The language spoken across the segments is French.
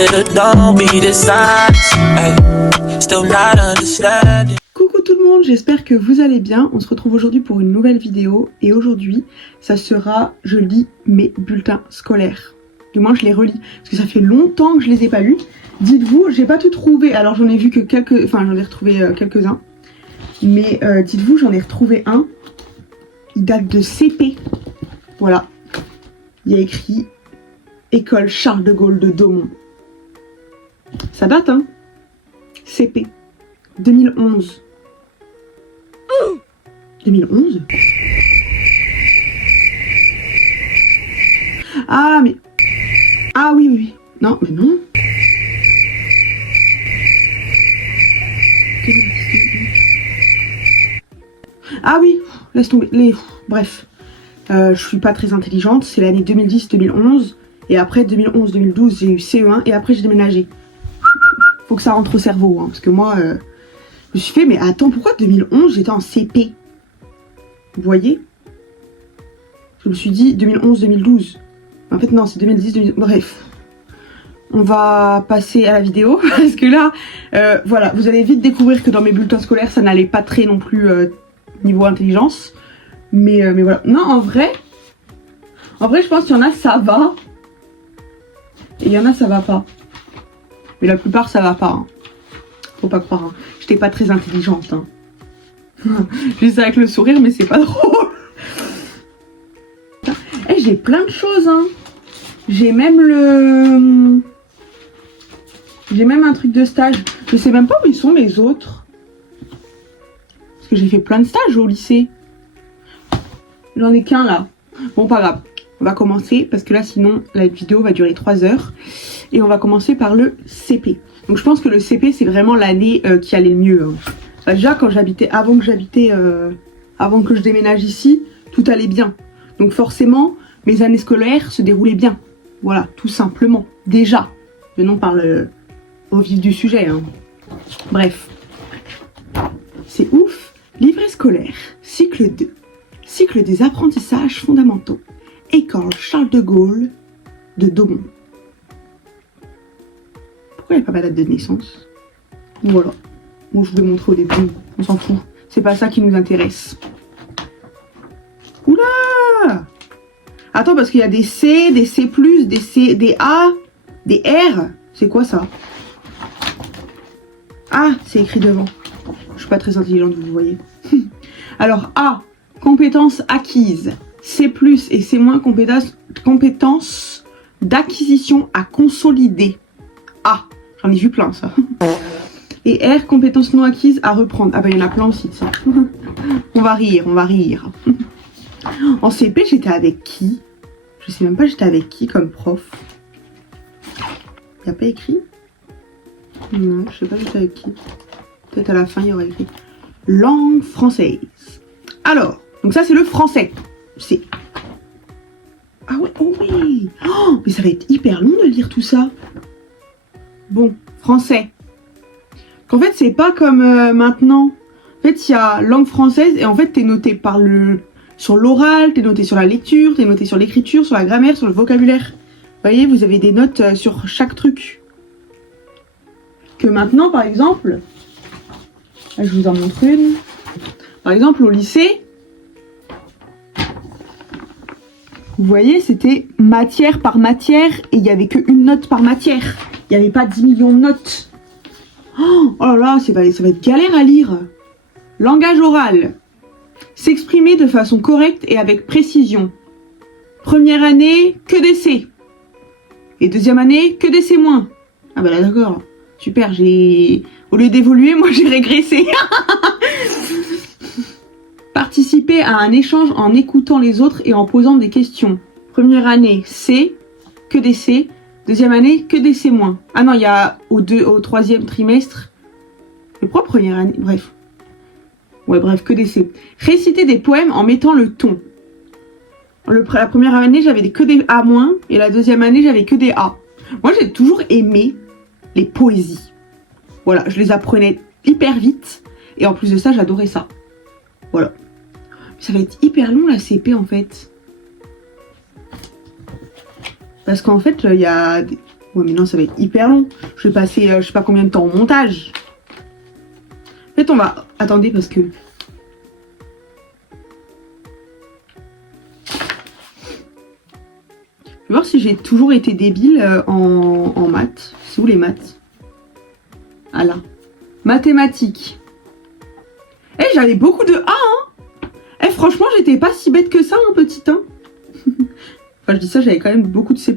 little don't be dishonest. Ay, still not understanding. Coucou tout le monde, j'espère que vous allez bien. On se retrouve aujourd'hui pour une nouvelle vidéo et aujourd'hui ça sera, je lis mes bulletins scolaires. Du moins je les relis parce que ça fait longtemps que je les ai pas lus. Dites-vous, j'ai pas tout trouvé, alors j'en ai vu que quelques, enfin j'en ai retrouvé quelques-uns. Mais dites-vous, j'en ai retrouvé un, il date de CP. Voilà, il y a écrit École Charles de Gaulle de Daumont. Ça date hein, CP, 2011. 2011 ? Ah mais... Ah oui, oui, oui. Non, mais non. Ah oui, laisse tomber. Bref, je suis pas très intelligente. C'est l'année 2010-2011. Et après 2011-2012, j'ai eu CE1. Et après, j'ai déménagé. Faut que ça rentre au cerveau. Hein, parce que moi, je me suis fait... Mais attends, pourquoi 2011, j'étais en CP ? Vous voyez ? Je me suis dit 2011-2012. En fait, non, c'est 2010-2012. Bref. On va passer à la vidéo. Parce que là, voilà, vous allez vite découvrir que dans mes bulletins scolaires, ça n'allait pas très non plus niveau intelligence. Mais voilà. Non, en vrai, je pense qu'il y en a, ça va. Et il y en a, ça va pas. Mais la plupart, ça va pas. Hein. Faut pas croire. Hein. J'étais pas très intelligente. Hein. Je dis ça avec le sourire, mais c'est pas drôle. Eh, j'ai plein de choses. Hein. J'ai même un truc de stage. Je sais même pas où ils sont mes autres. Parce que j'ai fait plein de stages au lycée. J'en ai qu'un là. Bon, pas grave. On va commencer parce que là, sinon, la vidéo va durer 3 heures. Et on va commencer par le CP. Donc, je pense que le CP, c'est vraiment l'année qui allait le mieux. Hein. Enfin, déjà, quand avant que je déménage ici, tout allait bien. Donc, forcément, mes années scolaires se déroulaient bien. Voilà, tout simplement. Déjà. Venons par au vif du sujet. Hein. Bref. C'est ouf. Livret scolaire. Cycle 2. Cycle des apprentissages fondamentaux. École Charles de Gaulle de Daumont. Pourquoi il n'y a pas ma date de naissance? Voilà. Moi, je vous l'ai montré au début. On s'en fout. C'est pas ça qui nous intéresse. Oula! Attends, parce qu'il y a des C, des C+, des C, des A, des R. C'est quoi ça? Ah, c'est écrit devant. Je suis pas très intelligente, vous voyez. Alors, A, compétences acquises. C+, et C-, compétences d'acquisition à consolider. A, j'en ai vu plein, ça. Et R, compétences non acquises à reprendre. Ah bah, il y en a plein aussi, ça. On va rire. En CP, j'étais avec qui? Je sais même pas j'étais avec qui comme prof. Il n'y a pas écrit? Non, je sais pas j'étais avec qui. Peut-être à la fin, il y aurait écrit langue française. Alors, donc ça, c'est le français. C'est... Ah ouais, oh oui. Oh, mais ça va être hyper long de lire tout ça. Bon, français. En fait, c'est pas comme maintenant. En fait, il y a langue française et en fait, t'es noté sur l'oral, t'es noté sur la lecture, t'es noté sur l'écriture, sur la grammaire, sur le vocabulaire. Vous voyez, vous avez des notes sur chaque truc. Que maintenant, par exemple, là, je vous en montre une. Par exemple, au lycée, vous voyez, c'était matière par matière et il n'y avait qu'une note par matière. Il n'y avait pas 10 millions de notes. Oh là là, ça va être galère à lire. Langage oral. S'exprimer de façon correcte et avec précision. Première année, que des C. Et deuxième année, que des C-. Ah bah là d'accord. Super, au lieu d'évoluer, moi j'ai régressé. Participer à un échange en écoutant les autres et en posant des questions. Première année, C, que des C. Deuxième année, que des C-. Ah non, il y a au troisième trimestre. Mais pourquoi première année? Bref. Ouais, bref, que des C. Réciter des poèmes en mettant le ton. La première année, j'avais que des A-, et la deuxième année, j'avais que des A. Moi, j'ai toujours aimé les poésies. Voilà, je les apprenais hyper vite. Et en plus de ça, j'adorais ça. Voilà. Ça va être hyper long la CP en fait. Parce qu'en fait, il y a Ouais, mais non, ça va être hyper long. Je vais passer je sais pas combien de temps au montage. En fait, on va... Attendez, parce que... Je vais voir si j'ai toujours été débile en maths. C'est où les maths? Ah là. Mathématiques. Eh, j'avais beaucoup de A, hein. Eh, franchement, j'étais pas si bête que ça, mon petit, hein. Enfin, je dis ça, j'avais quand même beaucoup de C+.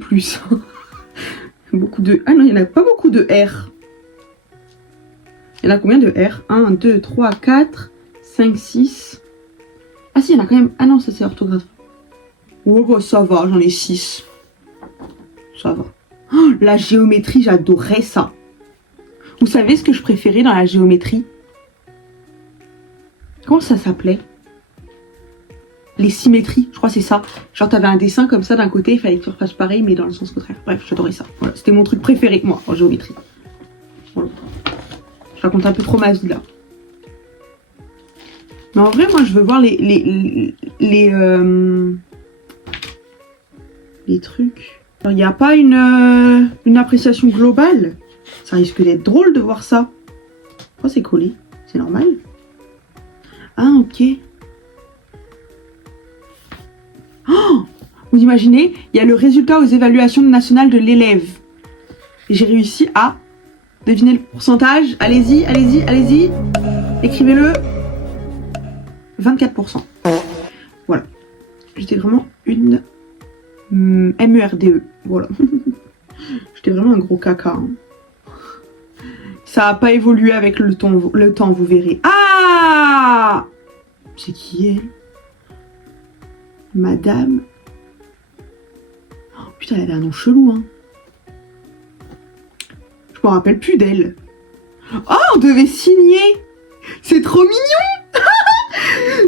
Beaucoup de... Ah non, il n'y en a pas beaucoup de R. Il y en a combien de R? 1, 2, 3, 4, 5, 6. Ah si, il y en a quand même... Ah non, ça c'est orthographe. Oh bah ça va, j'en ai 6. Ça va. Oh, la géométrie, j'adorais ça. Vous savez ce que je préférais dans la géométrie? Comment ça s'appelait? Les symétries, je crois que c'est ça. Genre t'avais un dessin comme ça d'un côté, il fallait que tu refasses pareil mais dans le sens contraire. Bref, j'adorais ça. Voilà, c'était mon truc préféré, moi, en géométrie. Voilà. Je raconte un peu trop ma vie là. Mais en vrai, moi je veux voir les trucs. Il n'y a pas une appréciation globale. Ça risque d'être drôle de voir ça. Pourquoi c'est collé? C'est normal? Ah ok. Oh, vous imaginez, il y a le résultat aux évaluations nationales de l'élève. Et j'ai réussi à deviner le pourcentage. Allez-y, allez-y, allez-y. Écrivez-le. 24%. Voilà. J'étais vraiment une MERDE. Voilà. J'étais vraiment un gros caca. Hein. Ça n'a pas évolué avec le temps, vous verrez. Ah! C'est qui elle? Madame. Oh, putain, elle avait un nom chelou, hein. Je me rappelle plus d'elle. Oh, on devait signer. C'est trop mignon.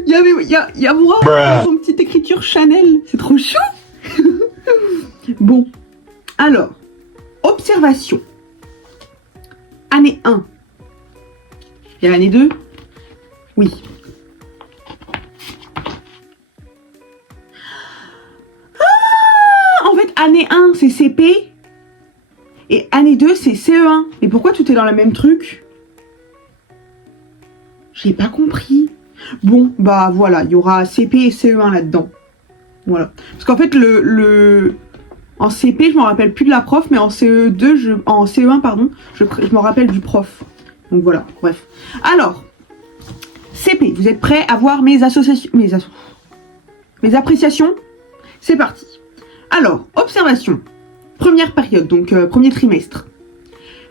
Il y a moi, son petite écriture Chanel. C'est trop chou. Bon. Alors, observation. Année 1. Il y a l'année 2. Oui. Année 1, c'est CP. Et année 2, c'est CE1. Mais pourquoi tout est dans le même truc? J'ai pas compris. Bon, bah voilà, il y aura CP et CE1 là-dedans. Voilà. Parce qu'en fait, en CP, je me rappelle plus de la prof, mais en CE2, en CE1, pardon, je me rappelle du prof. Donc voilà, bref. Alors, CP, vous êtes prêts à voir mes appréciations? C'est parti. Alors, observation. Première période, donc premier trimestre.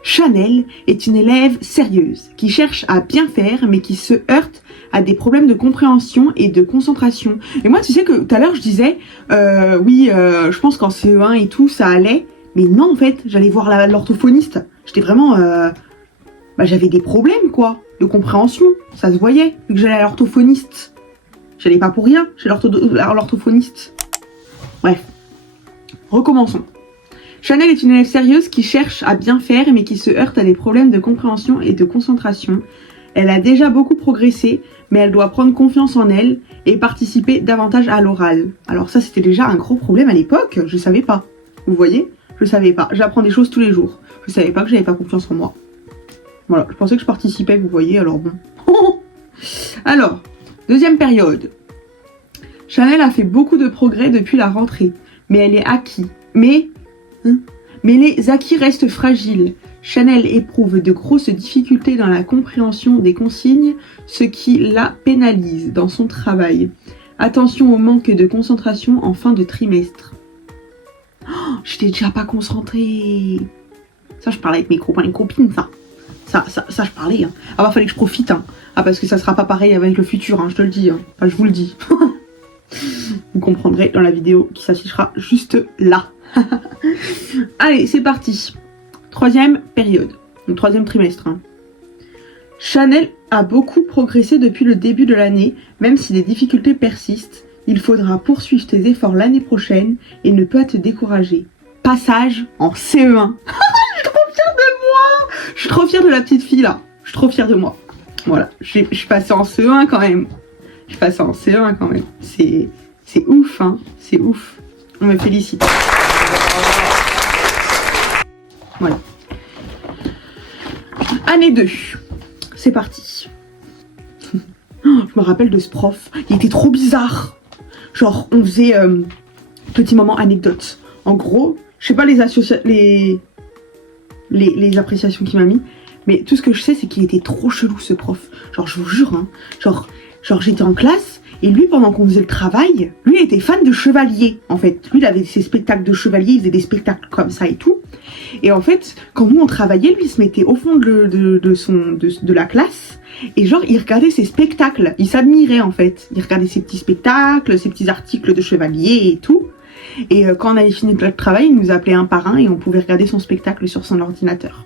Chanel est une élève sérieuse qui cherche à bien faire mais qui se heurte à des problèmes de compréhension et de concentration. Et moi, tu sais que tout à l'heure, je disais, oui, je pense qu'en CE1 et tout, ça allait. Mais non, en fait, j'allais voir l'orthophoniste. J'étais vraiment... j'avais des problèmes, quoi, de compréhension. Ça se voyait, vu que j'allais à l'orthophoniste. J'allais pas pour rien chez l'orthophoniste. Bref. Recommençons. Chanel est une élève sérieuse qui cherche à bien faire mais qui se heurte à des problèmes de compréhension et de concentration. Elle a déjà beaucoup progressé, mais elle doit prendre confiance en elle et participer davantage à l'oral. Alors ça, c'était déjà un gros problème à l'époque, je savais pas. Vous voyez? Je savais pas. J'apprends des choses tous les jours. Je savais pas que j'avais pas confiance en moi. Voilà, je pensais que je participais, vous voyez, alors bon. Alors, deuxième période. Chanel a fait beaucoup de progrès depuis la rentrée, mais elle est acquis. Mais les acquis restent fragiles. Chanel éprouve de grosses difficultés dans la compréhension des consignes, ce qui la pénalise dans son travail. Attention au manque de concentration en fin de trimestre. Oh, j'étais déjà pas concentrée. Ça, je parlais avec mes copains et copines, ça, je parlais. Hein. Ah bah, fallait que je profite. Hein. Ah, parce que ça sera pas pareil avec le futur, hein, je te le dis. Hein. Enfin, je vous le dis. Vous comprendrez dans la vidéo qui s'affichera juste là. Allez, c'est parti. Troisième période, donc troisième trimestre. Hein. Chanel a beaucoup progressé depuis le début de l'année, même si des difficultés persistent. Il faudra poursuivre tes efforts l'année prochaine et ne pas te décourager. Passage en CE1. Je suis trop fière de moi. Je suis trop fière de la petite fille là. Je suis trop fière de moi. Voilà, je suis passée en CE1 quand même. Je suis passée en CE1 quand même. C'est ouf, hein. C'est ouf. On me félicite. Voilà. Année 2. C'est parti. Je me rappelle de ce prof. Il était trop bizarre. Genre, on faisait... petit moment anecdote. En gros, je sais pas les appréciations qu'il m'a mis, mais tout ce que je sais, c'est qu'il était trop chelou, ce prof. Genre, je vous jure, hein. Genre j'étais en classe, et lui, pendant qu'on faisait le travail, lui, il était fan de chevalier, en fait. Lui, il avait ses spectacles de chevalier, il faisait des spectacles comme ça et tout. Et en fait, quand nous, on travaillait, lui, il se mettait au fond de la classe, et genre, il regardait ses spectacles. Il s'admirait, en fait. Il regardait ses petits spectacles, ses petits articles de chevalier et tout. Et quand on avait fini le travail, il nous appelait un par un et on pouvait regarder son spectacle sur son ordinateur.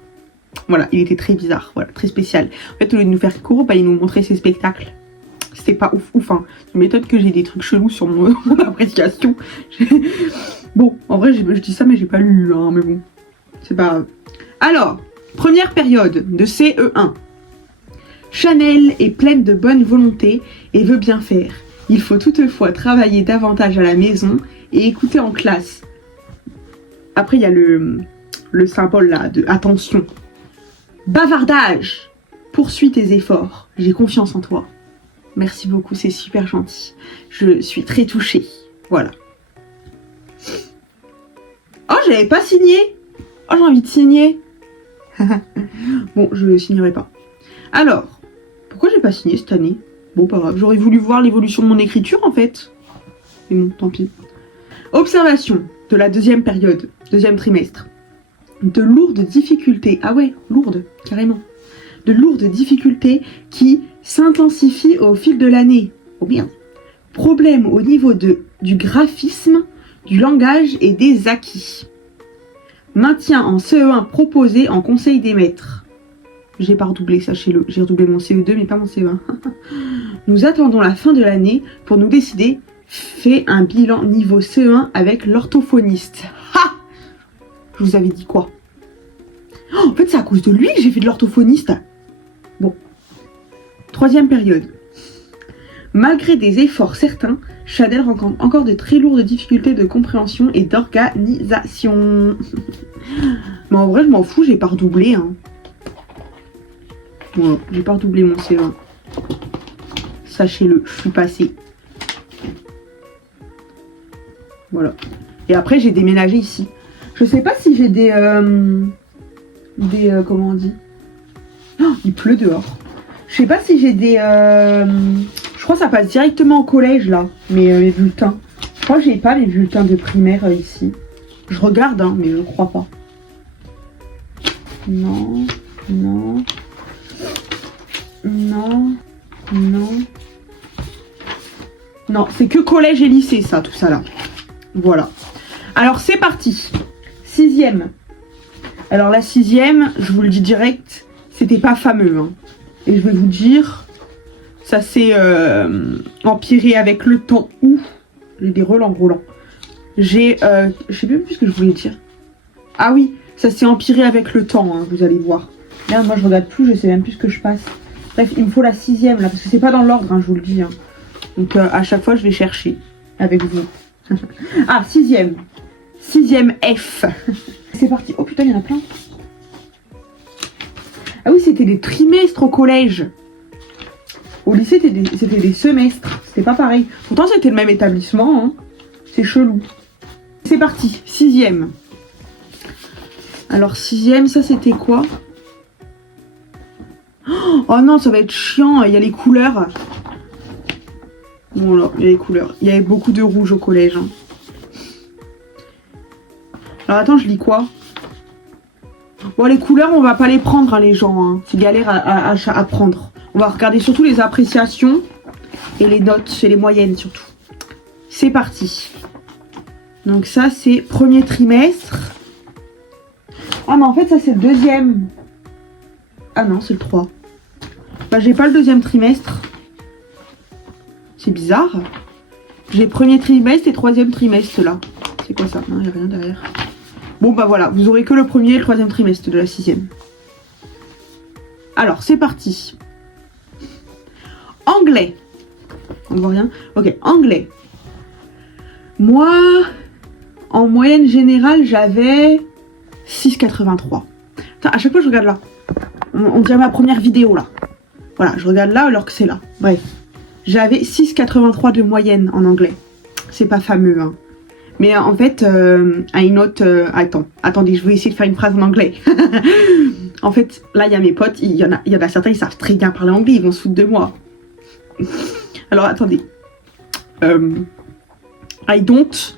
Voilà, il était très bizarre, voilà, très spécial. En fait, au lieu de nous faire cours, bah, il nous montrait ses spectacles. C'était pas ouf, hein. Je m'étonne que j'ai des trucs chelous sur mon appréciation. Bon, en vrai, je dis ça, mais j'ai pas lu, hein, mais bon, c'est pas grave. Alors, première période de CE1. Chanel est pleine de bonne volonté et veut bien faire. Il faut toutefois travailler davantage à la maison et écouter en classe. Après, il y a le symbole là de attention. Bavardage. Poursuis tes efforts. J'ai confiance en toi. Merci beaucoup, c'est super gentil. Je suis très touchée. Voilà. Oh, j'avais pas signé. Oh, j'ai envie de signer. Bon, je ne signerai pas. Alors, pourquoi j'ai pas signé cette année? Bon, pas grave. J'aurais voulu voir l'évolution de mon écriture, en fait. Mais bon, tant pis. Observation de la deuxième période, deuxième trimestre. De lourdes difficultés. Ah ouais, lourdes, carrément. De lourdes difficultés qui s'intensifient au fil de l'année. Oh merde. Problème au niveau du graphisme, du langage et des acquis. Maintien en CE1 proposé en conseil des maîtres. J'ai pas redoublé, sachez-le. J'ai redoublé mon CE2, mais pas mon CE1. Nous attendons la fin de l'année pour nous décider. Fait un bilan niveau CE1 avec l'orthophoniste. Ha! Je vous avais dit quoi? Oh, en fait, c'est à cause de lui que j'ai fait de l'orthophoniste. Bon. Troisième période. Malgré des efforts certains, Chanel rencontre encore de très lourdes difficultés de compréhension et d'organisation. Mais en vrai, je m'en fous, j'ai pas redoublé. Hein. Voilà, j'ai pas redoublé mon CE1. Sachez-le, je suis passée. Voilà. Et après, j'ai déménagé ici. Je sais pas si j'ai des comment on dit? Oh, il pleut dehors. Je sais pas si j'ai des... je crois que ça passe directement au collège, là. Mes bulletins. Je crois que j'ai pas mes bulletins de primaire ici. Je regarde, hein, mais je crois pas. Non. Non. Non. Non. Non, c'est que collège et lycée, ça, tout ça, là. Voilà. Alors, c'est parti. 6e. Alors, la 6e, je vous le dis direct, c'était pas fameux. Hein. Et je vais vous dire, ça s'est empiré avec le temps. Ouh, j'ai des relents roulants. Je sais même plus ce que je voulais dire. Ah oui, ça s'est empiré avec le temps, hein, vous allez voir. Merde, moi je regarde plus, je sais même plus ce que je passe. Bref, il me faut la 6e là, parce que c'est pas dans l'ordre, hein, je vous le dis. Hein. Donc à chaque fois, je vais chercher avec vous. Ah, 6e. 6e F. C'est parti. Oh putain, il y en a plein. Ah oui, c'était des trimestres au collège. Au lycée, c'était des semestres. C'était pas pareil. Pourtant, c'était le même établissement. Hein. C'est chelou. C'est parti. 6e. Alors, 6e, ça, c'était quoi? Oh non, ça va être chiant. Il y a les couleurs. Bon, là, il y a les couleurs. Il y avait beaucoup de rouge au collège. Hein. Alors, attends, je lis quoi? Bon, les couleurs, on va pas les prendre, hein, les gens. Hein. C'est galère à prendre. On va regarder surtout les appréciations et les notes et les moyennes, surtout. C'est parti. Donc, ça, c'est premier trimestre. Ah, mais en fait, ça, c'est le deuxième. Ah non, c'est le 3. Bah, j'ai pas le deuxième trimestre. C'est bizarre. J'ai premier trimestre et troisième trimestre, là. C'est quoi ça? Non, il n'y a rien derrière. Bon, bah voilà, vous aurez que le premier et le troisième trimestre de la 6e. Alors, c'est parti. Anglais. On voit rien? Ok, anglais. Moi, en moyenne générale, j'avais 6,83. Putain, à chaque fois je regarde là. On dirait ma première vidéo là. Voilà, je regarde là alors que c'est là. Bref. J'avais 6,83 de moyenne en anglais. C'est pas fameux, hein. Mais en fait, I note... attendez, je vais essayer de faire une phrase en anglais. En fait, là, il y a mes potes, il y en a certains, ils savent très bien parler anglais, ils vont se foutre de moi. Alors, attendez. I don't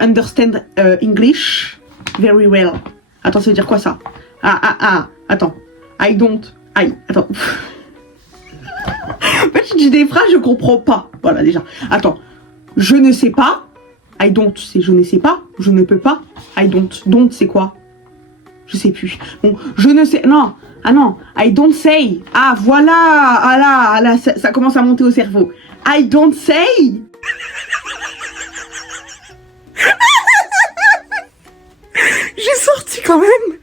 understand English very well. Attends, ça veut dire quoi ça? Attends. Attends. En fait, je dis des phrases, je comprends pas. Voilà, déjà. Attends. Je ne sais pas. I don't, c'est je ne sais pas. Je ne peux pas. I don't. Don't, c'est quoi? Je sais plus. Bon, je ne sais... Non. Ah non. I don't say. Ah, voilà. Ah là, ça commence à monter au cerveau. I don't say. J'ai sorti quand même.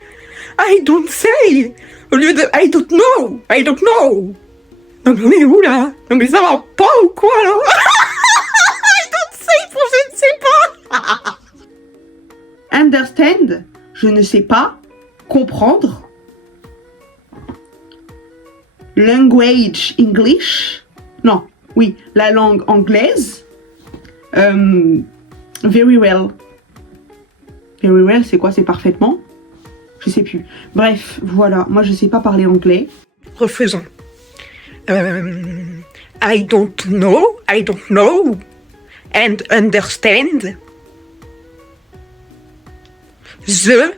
I don't say. Au lieu de I don't know. I don't know. Donc on est où là? Non mais ça va pas ou quoi là? I don't say pour je ne sais pas. Understand, je ne sais pas. Comprendre. Language English. Non, oui, la langue anglaise. Very well. Very well, c'est quoi? C'est parfaitement? Je sais plus. Bref, voilà. Moi, je sais pas parler anglais. Refaisons. I don't know and understand the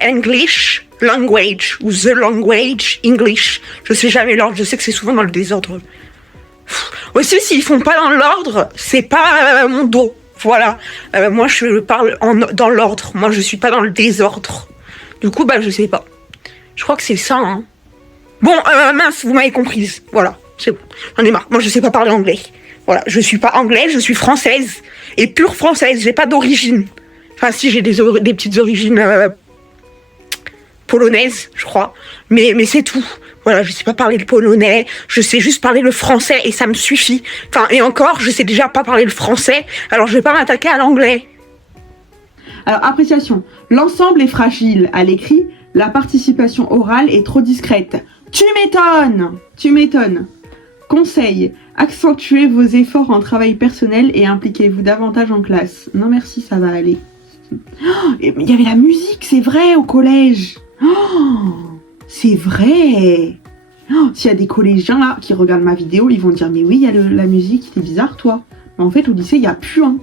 English language ou the language English. Je sais jamais l'ordre, je sais que c'est souvent dans le désordre. Aussi, s'ils font pas dans l'ordre, c'est pas mon dos. Voilà. Moi, je parle dans l'ordre. Moi, je suis pas dans le désordre. Du coup, je sais pas. Je crois que c'est ça, hein. Bon, mince, vous m'avez comprise. Voilà, c'est bon. J'en ai marre. Moi, je sais pas parler anglais. Voilà, je suis pas anglaise, je suis française. Et pure française, j'ai pas d'origine. Enfin, si, j'ai des petites origines polonaises, je crois. Mais c'est tout. Voilà, je sais pas parler le polonais. Je sais juste parler le français et ça me suffit. Enfin, et encore, je sais déjà pas parler le français. Alors, je vais pas m'attaquer à l'anglais. Alors, appréciation. L'ensemble est fragile à l'écrit. La participation orale est trop discrète. Tu m'étonnes. Conseil. Accentuez vos efforts en travail personnel et impliquez-vous davantage en classe. Non merci, ça va aller. Oh, il y avait la musique, c'est vrai, au collège. Oh, c'est vrai. Oh, s'il y a des collégiens là qui regardent ma vidéo, ils vont dire mais oui, il y a la musique, c'est bizarre toi. Mais en fait, au lycée, il n'y a plus. Il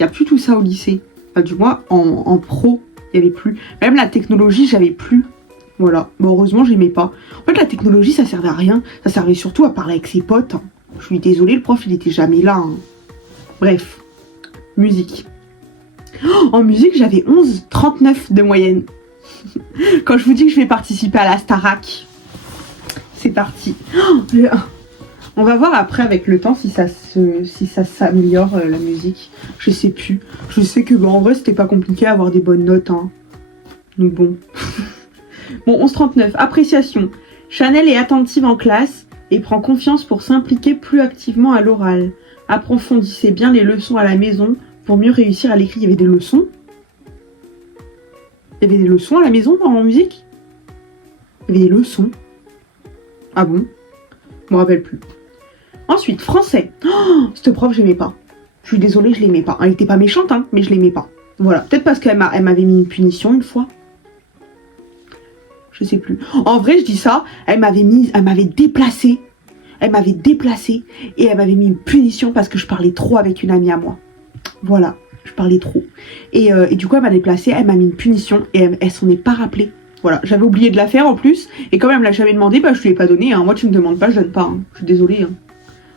n'y a plus tout ça au lycée. Enfin, du moins, en pro. Il n'y avait plus. Même la technologie, j'avais plus. Voilà. Bon, heureusement, j'aimais pas. En fait, la technologie, ça servait à rien. Ça servait surtout à parler avec ses potes. Hein. Je suis désolée, le prof, il était jamais là. Hein. Bref. Musique. Oh, en musique, j'avais 11,39 de moyenne. Quand je vous dis que je vais participer à la Starac, c'est parti. Oh, on va voir après avec le temps si ça s'améliore la musique. Je sais plus. Je sais que en vrai c'était pas compliqué à avoir des bonnes notes. Hein. Donc bon. Bon, 11,39. Appréciation. Chanel est attentive en classe et prend confiance pour s'impliquer plus activement à l'oral. Approfondissez bien les leçons à la maison pour mieux réussir à l'écrit. Il y avait des leçons? Il y avait des leçons à la maison en musique? Il y avait des leçons? Ah bon? Je me rappelle plus. Ensuite, français. Oh, cette prof, j'aimais pas. Je suis désolée, je l'aimais pas. Elle était pas méchante, hein, mais je l'aimais pas. Voilà. Peut-être parce qu'elle m'avait mis une punition une fois. Je sais plus. En vrai, je dis ça. Elle m'avait déplacée. Elle m'avait déplacée et elle m'avait mis une punition parce que je parlais trop avec une amie à moi. Voilà. Je parlais trop. Et du coup, elle m'a déplacée. Elle m'a mis une punition et elle s'en est pas rappelée. Voilà, j'avais oublié de la faire en plus. Et comme elle me l'a jamais demandé, je lui ai pas donné. Hein. Moi, tu me demandes pas, je donne pas. Hein. Je suis désolée. Hein.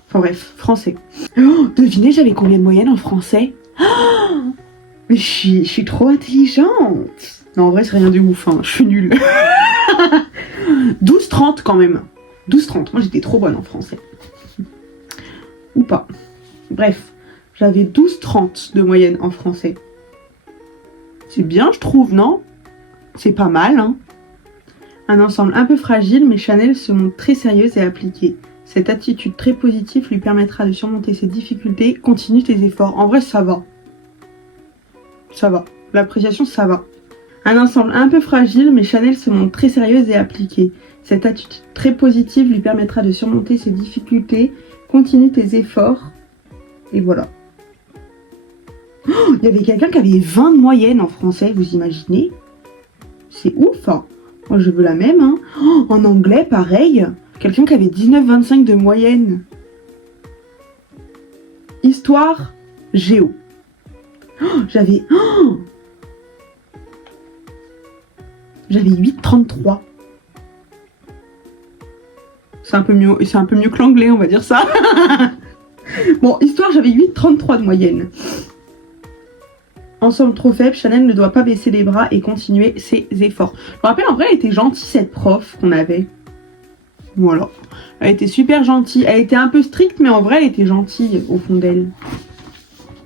Enfin bref, français. Oh, devinez, j'avais combien de moyenne en français? Oh, mais je suis trop intelligente. Non, en vrai, c'est rien de ouf. Hein. Je suis nulle. 12,30 quand même. 12,30. Moi, j'étais trop bonne en français. Ou pas. Bref, j'avais 12,30 de moyenne en français. C'est bien, je trouve, non? C'est pas mal, hein. Un ensemble un peu fragile, mais Chanel se montre très sérieuse et appliquée. Cette attitude très positive lui permettra de surmonter ses difficultés. Continue tes efforts. En vrai, ça va. Ça va. L'appréciation, ça va. Un ensemble un peu fragile, mais Chanel se montre très sérieuse et appliquée. Cette attitude très positive lui permettra de surmonter ses difficultés. Continue tes efforts. Et voilà. Oh, il y avait quelqu'un qui avait 20 de moyenne en français, vous imaginez? C'est ouf, hein. Moi, je veux la même, hein. Oh, en anglais, pareil. Quelqu'un qui avait 19,25 de moyenne. Histoire, géo. Oh, j'avais 8,33. C'est un peu mieux que l'anglais, on va dire ça. Bon, histoire, j'avais 8,33 de moyenne. Ensemble trop faible, Chanel ne doit pas baisser les bras et continuer ses efforts. Je me rappelle, en vrai, elle était gentille, cette prof qu'on avait. Voilà. Elle était super gentille. Elle était un peu stricte, mais en vrai, elle était gentille au fond d'elle.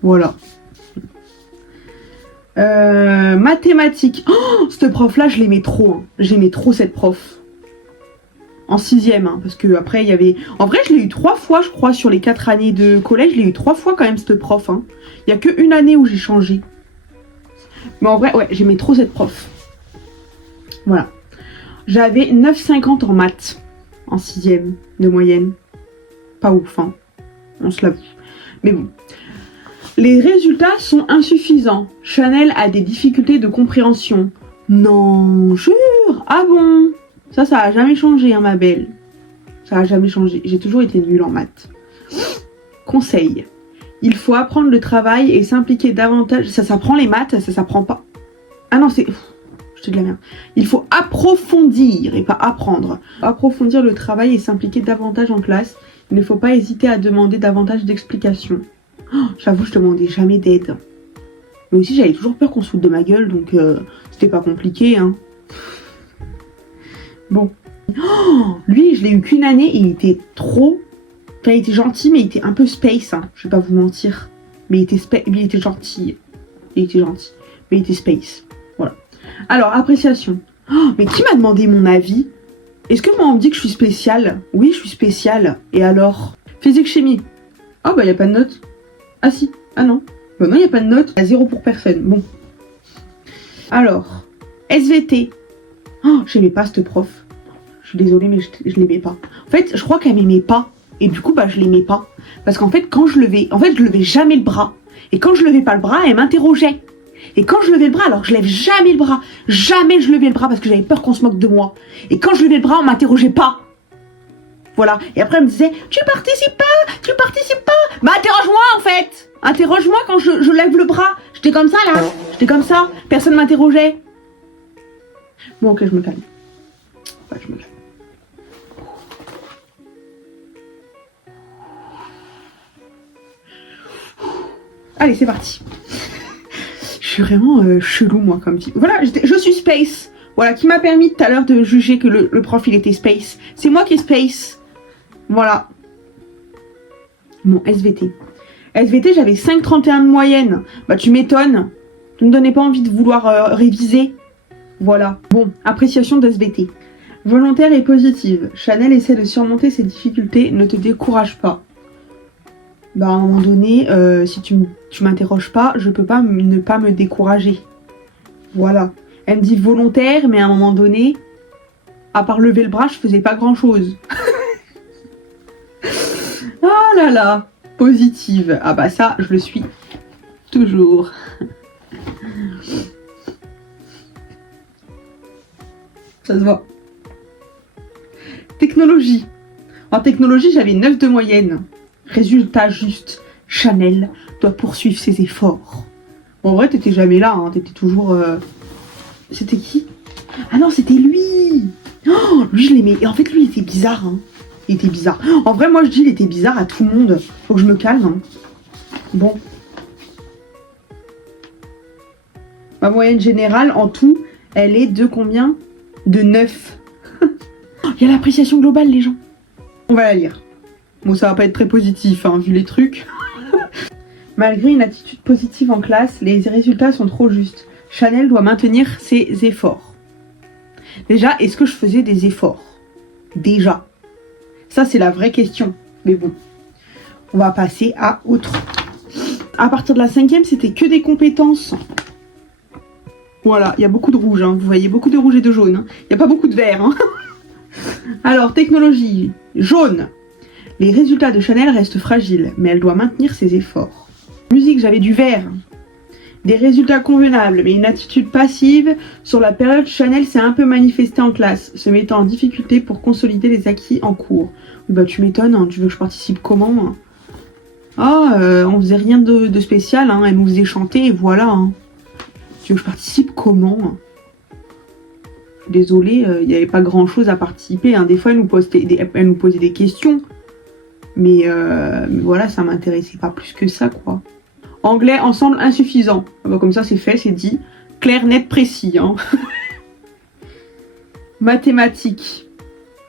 Voilà. Mathématiques. Oh, cette prof-là, je l'aimais trop. Hein. J'aimais trop cette prof. En 6e, hein, parce que après il y avait... En vrai, je l'ai eu 3 fois, je crois, sur les 4 années de collège. Je l'ai eu 3 fois quand même, cette prof. Hein. Il n'y a qu'une année où j'ai changé. Mais en vrai, ouais, j'aimais trop cette prof. Voilà. J'avais 9,50 en maths. En 6e de moyenne. Pas ouf, hein. On se l'avoue. Mais bon. Les résultats sont insuffisants. Chanel a des difficultés de compréhension. Non, jure. Ah bon? Ça a jamais changé, hein, ma belle. Ça a jamais changé. J'ai toujours été nulle en maths. Conseil. Il faut apprendre le travail et s'impliquer davantage. Ça s'apprend les maths, ça s'apprend pas. Ah non, c'est... Je te dis de la merde. Il faut approfondir et pas apprendre. Approfondir le travail et s'impliquer davantage en classe. Il ne faut pas hésiter à demander davantage d'explications. Oh, j'avoue, je demandais jamais d'aide. Mais aussi, j'avais toujours peur qu'on se foute de ma gueule, donc c'était pas compliqué, hein. Bon. Oh, lui, je l'ai eu qu'une année et il était trop... Enfin, il était gentil, mais il était un peu space, hein. Je vais pas vous mentir. Mais il était gentil. Il était gentil. Mais il était space. Voilà. Alors, appréciation. Oh, mais qui m'a demandé mon avis? Est-ce que moi, on me dit que je suis spéciale? Oui, je suis spéciale. Et alors? Physique-chimie. Ah, bah, y a pas de note. Ah, si. Ah, non. Bah, non, y a pas de note. À 0 pour personne. Bon. Alors, SVT. Oh, j'aimais pas cette prof. Je suis désolée, mais je l'aimais pas. En fait, je crois qu'elle m'aimait pas. Et du coup, bah, je l'aimais pas. Parce qu'en fait, quand je levais... En fait, je levais jamais le bras. Et quand je levais pas le bras, elle m'interrogeait. Et quand je levais le bras, alors je lève jamais le bras. Jamais je levais le bras parce que j'avais peur qu'on se moque de moi. Et quand je levais le bras, on m'interrogeait pas. Voilà. Et après, elle me disait, tu participes pas, tu participes pas. Bah, interroge-moi, en fait. Interroge-moi quand je lève le bras. J'étais comme ça, là. J'étais comme ça. Personne m'interrogeait. Bon, ok, je me calme. Ouais, je me calme. Allez, c'est parti. Je suis vraiment chelou, moi, comme fille. Voilà, je suis space. Voilà, qui m'a permis tout à l'heure de juger que le prof, il était space. C'est moi qui est space. Voilà. Mon SVT. SVT, j'avais 5,31 de moyenne. Bah, tu m'étonnes. Tu me donnais pas envie de vouloir réviser. Voilà. Bon, appréciation d'SVT. Volontaire et positive. Chanel essaie de surmonter ses difficultés. Ne te décourage pas. Bah, à un moment donné, si tu m'interroges pas, je peux pas ne pas me décourager. Voilà. Elle me dit volontaire, mais à un moment donné, à part lever le bras, je faisais pas grand chose. Oh là là, positive. Ah bah ça, je le suis toujours. Ça se voit. Technologie. En technologie, j'avais 9 de moyenne. Résultat juste, Chanel doit poursuivre ses efforts. Bon, en vrai, t'étais jamais là, hein. T'étais toujours... C'était qui? Ah non, c'était lui. Oh, lui, je l'aimais. Et en fait, lui, il était bizarre. Hein. Il était bizarre. En vrai, moi, je dis, il était bizarre à tout le monde. Faut que je me calme. Hein. Bon. Ma moyenne générale, en tout, elle est de combien? De 9. Il y a l'appréciation globale, les gens. On va la lire. Bon, ça va pas être très positif, hein, vu les trucs. Malgré une attitude positive en classe, les résultats sont trop justes. Chanel doit maintenir ses efforts. Déjà, est-ce que je faisais des efforts? Déjà. Ça, c'est la vraie question. Mais bon, on va passer à autre. À partir de la 5e, c'était que des compétences. Voilà, il y a beaucoup de rouge, hein. Vous voyez, beaucoup de rouge et de jaune. Hein. Il n'y a pas beaucoup de vert. Hein. Alors, technologie, jaune. Les résultats de Chanel restent fragiles, mais elle doit maintenir ses efforts. Musique, j'avais du vert. Des résultats convenables, mais une attitude passive. Sur la période, Chanel s'est un peu manifestée en classe, se mettant en difficulté pour consolider les acquis en cours. Bah tu m'étonnes, hein. Tu veux que je participe comment hein? Ah, on faisait rien de spécial, hein. Elle nous faisait chanter et voilà. Hein. Tu veux que je participe comment hein? Désolée, il n'y avait pas grand chose à participer. Hein. Des fois, elle nous posait des questions. Mais voilà, ça m'intéressait pas plus que ça, quoi. Anglais, ensemble insuffisant. Ah bah, comme ça, c'est fait, c'est dit. Clair, net, précis. Hein. Mathématiques.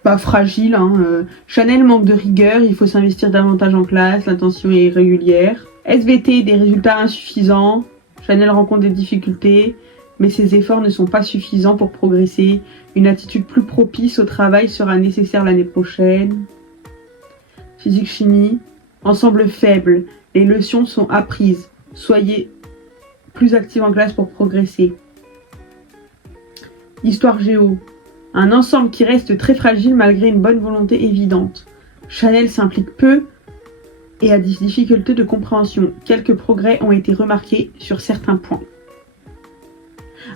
Pas fragile. Hein. Chanel manque de rigueur. Il faut s'investir davantage en classe. L'attention est irrégulière. SVT, des résultats insuffisants. Chanel rencontre des difficultés. Mais ses efforts ne sont pas suffisants pour progresser. Une attitude plus propice au travail sera nécessaire l'année prochaine. Physique-chimie. Ensemble faible. Les leçons sont apprises. Soyez plus actifs en classe pour progresser. Histoire-géo. Un ensemble qui reste très fragile malgré une bonne volonté évidente. Chanel s'implique peu et a des difficultés de compréhension. Quelques progrès ont été remarqués sur certains points.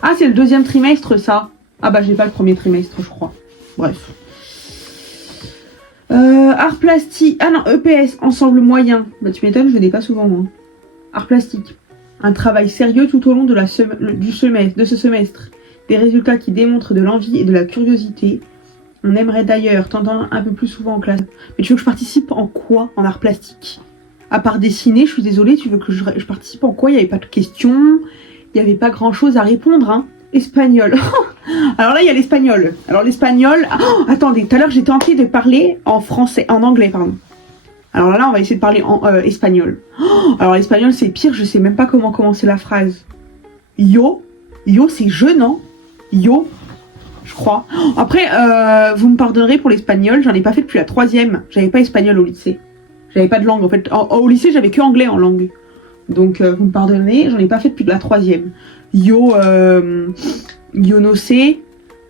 Ah, c'est le 2e trimestre, ça. Ah bah, j'ai pas le 1er trimestre, je crois. Bref. Art plastique. Ah non, EPS, ensemble moyen. Bah tu m'étonnes, je venais pas souvent moi. Art plastique. Un travail sérieux tout au long de ce semestre. Des résultats qui démontrent de l'envie et de la curiosité. On aimerait d'ailleurs t'entendre un peu plus souvent en classe. Mais tu veux que je participe en quoi en art plastique? À part dessiner, je suis désolée, tu veux que je participe en quoi? Il n'y avait pas de questions, il n'y avait pas grand chose à répondre, hein. Espagnol. Alors là, il y a l'espagnol. Alors l'espagnol... Oh, attendez, tout à l'heure, j'ai tenté de parler en français, en anglais, pardon. Alors là, on va essayer de parler en espagnol. Oh, alors l'espagnol, c'est pire, je sais même pas comment commencer la phrase. Yo, c'est je, non? Yo, je crois. Oh, après, vous me pardonnerez pour l'espagnol, j'en ai pas fait depuis la 3e. J'avais pas espagnol au lycée. J'avais pas de langue, en fait. Au lycée, j'avais que anglais en langue. Donc, vous me pardonnez, j'en ai pas fait depuis la 3e. Yo no sé.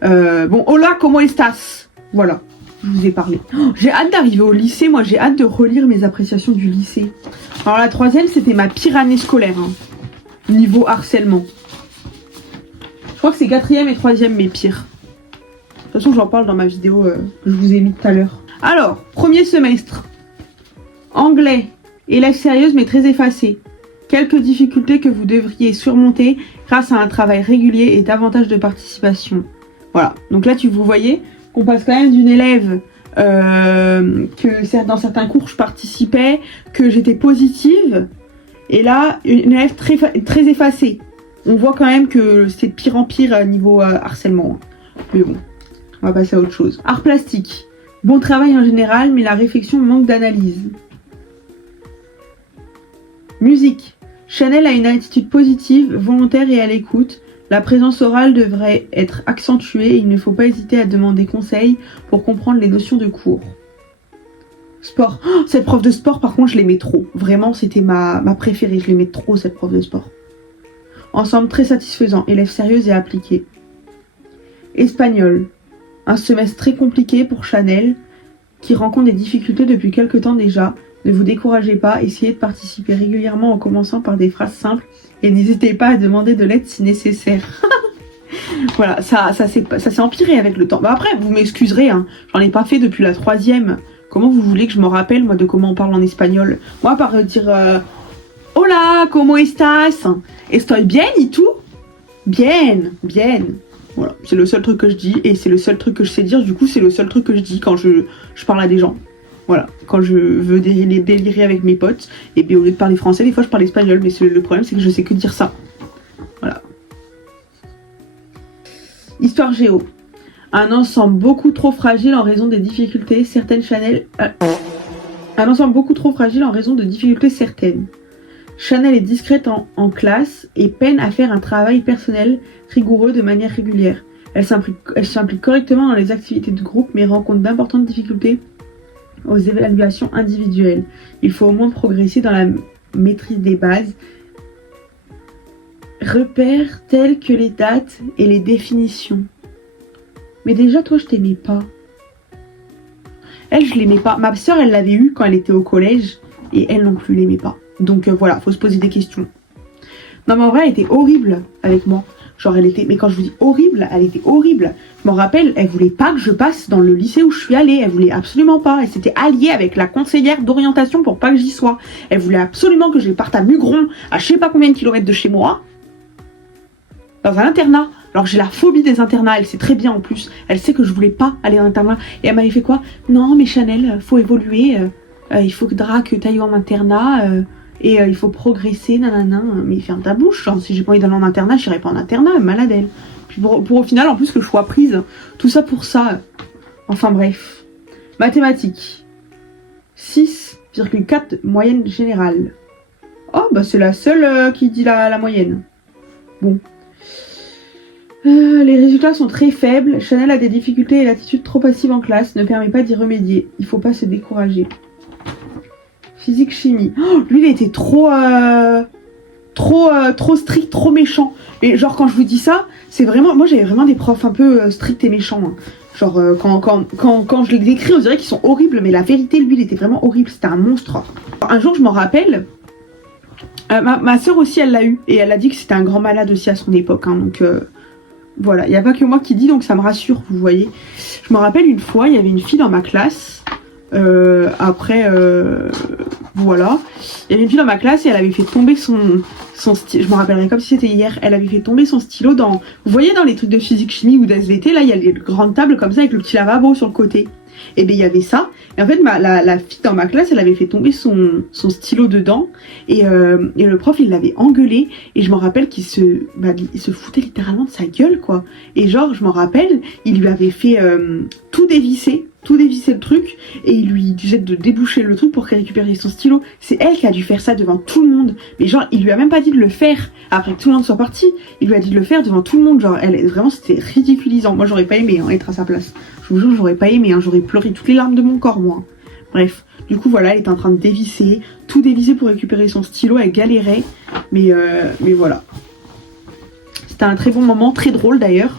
Bon, hola, ¿cómo estás? Voilà, je vous ai parlé. Oh, j'ai hâte d'arriver au lycée, moi j'ai hâte de relire mes appréciations du lycée. Alors la 3e, c'était ma pire année scolaire. Hein. Niveau harcèlement. Je crois que c'est 4e et 3e mes pires. De toute façon, j'en parle dans ma vidéo que je vous ai mis tout à l'heure. Alors, 1er semestre. Anglais. Élève sérieuse mais très effacée. Quelques difficultés que vous devriez surmonter grâce à un travail régulier et davantage de participation. Voilà, donc là vous voyez qu'on passe quand même d'une élève que dans certains cours je participais, que j'étais positive, et là une élève très effacée. On voit quand même que c'est de pire en pire niveau harcèlement. Mais bon, on va passer à autre chose. Art plastique. Bon travail en général, mais la réflexion manque d'analyse. Musique. Chanel a une attitude positive, volontaire et à l'écoute. La présence orale devrait être accentuée et il ne faut pas hésiter à demander conseil pour comprendre les notions de cours. Sport. Oh, cette prof de sport, par contre, je l'aimais trop. Vraiment, c'était ma préférée. Je l'aimais trop, cette prof de sport. Ensemble très satisfaisant. Élève sérieuse et appliquée. Espagnol. Un semestre très compliqué pour Chanel, qui rencontre des difficultés depuis quelque temps déjà. Ne vous découragez pas, essayez de participer régulièrement en commençant par des phrases simples et n'hésitez pas à demander de l'aide si nécessaire. Voilà, ça s'est empiré avec le temps. Bah après, vous m'excuserez, hein, j'en ai pas fait depuis la 3e. Comment vous voulez que je me rappelle, moi, de comment on parle en espagnol? Moi, par dire Hola, ¿cómo estás? Estoy bien y tú? Bien. Voilà, c'est le seul truc que je dis et c'est le seul truc que je sais dire. Du coup, c'est le seul truc que je dis quand je parle à des gens. Voilà, quand je veux délirer avec mes potes, et bien au lieu de parler français, des fois je parle espagnol, mais le problème c'est que je sais que dire ça. Voilà. Histoire géo. Un ensemble beaucoup trop fragile en raison des difficultés certaines Chanel... Un ensemble beaucoup trop fragile en raison de difficultés certaines. Chanel est discrète en classe et peine à faire un travail personnel rigoureux de manière régulière. Elle s'implique correctement dans les activités de groupe, mais rencontre d'importantes difficultés aux évaluations individuelles. Il faut au moins progresser dans la maîtrise des bases. Repères tels que les dates et les définitions. Mais déjà, toi, je t'aimais pas. Elle, je l'aimais pas. Ma sœur, elle l'avait eu quand elle était au collège et elle non plus l'aimait pas. Donc voilà, faut se poser des questions. Non, mais en vrai, elle était horrible avec moi. Genre, elle était. Mais quand je vous dis horrible, elle était horrible. Je m'en rappelle, elle voulait pas que je passe dans le lycée où je suis allée. Elle voulait absolument pas. Elle s'était alliée avec la conseillère d'orientation pour pas que j'y sois. Elle voulait absolument que je parte à Mugron, à je sais pas combien de kilomètres de chez moi, dans un internat. Alors j'ai la phobie des internats, elle sait très bien en plus. Elle sait que je voulais pas aller en internat. Et elle m'avait fait quoi? Non mais Chanel, faut évoluer. Il faudra que tu ailles en internat. Et il faut progresser, nanana. Mais ferme ta bouche. Genre, si j'ai pas envie d'aller en internat, j'irai pas en internat. Elle est malade elle. Puis pour au final, en plus que je sois prise. Tout ça pour ça. Enfin bref. Mathématiques. 6,4 moyenne générale. Oh bah c'est la seule qui dit la moyenne. Bon. Les résultats sont très faibles. Chanel a des difficultés et l'attitude trop passive en classe ne permet pas d'y remédier. Il faut pas se décourager. Physique, chimie. Oh, lui, il était trop strict, trop méchant. Et genre, quand je vous dis ça, c'est vraiment... Moi, j'avais vraiment des profs un peu stricts et méchants. Hein. Genre, quand je les décris, on dirait qu'ils sont horribles. Mais la vérité, lui, il était vraiment horrible. C'était un monstre. Un jour, je m'en rappelle... ma soeur aussi, elle l'a eu. Et elle a dit que c'était un grand malade aussi à son époque. Hein, donc... Voilà, il n'y a pas que moi qui dis, donc ça me rassure, vous voyez. Je me rappelle une fois, il y avait une fille dans ma classe. Voilà. Il y avait une fille dans ma classe et elle avait fait tomber son stylo. Je me rappellerai comme si c'était hier. Elle avait fait tomber son stylo dans... Vous voyez dans les trucs de physique, chimie ou d'SVT, là, il y a les grandes tables comme ça avec le petit lavabo sur le côté. Et bien, il y avait ça. Et en fait, la fille dans ma classe, elle avait fait tomber son stylo dedans. Et le prof, il l'avait engueulé. Et je me rappelle qu'il se foutait littéralement de sa gueule, quoi. Et genre, je me rappelle, il lui avait fait tout dévisser le truc. Et il lui disait de déboucher le truc pour qu'elle récupère son stylo. C'est elle qui a dû faire ça devant tout le monde. Mais genre, il lui a même pas dit de le faire après que tout le monde soit parti. Il lui a dit de le faire devant tout le monde. Genre, vraiment, c'était ridiculisant. Moi, j'aurais pas aimé être à sa place. Je vous jure, j'aurais pas aimé, hein, j'aurais pleuré toutes les larmes de mon corps, moi. Bref, du coup, voilà, elle était en train de dévisser, tout dévisser pour récupérer son stylo, elle galérait, mais voilà. C'était un très bon moment, très drôle d'ailleurs.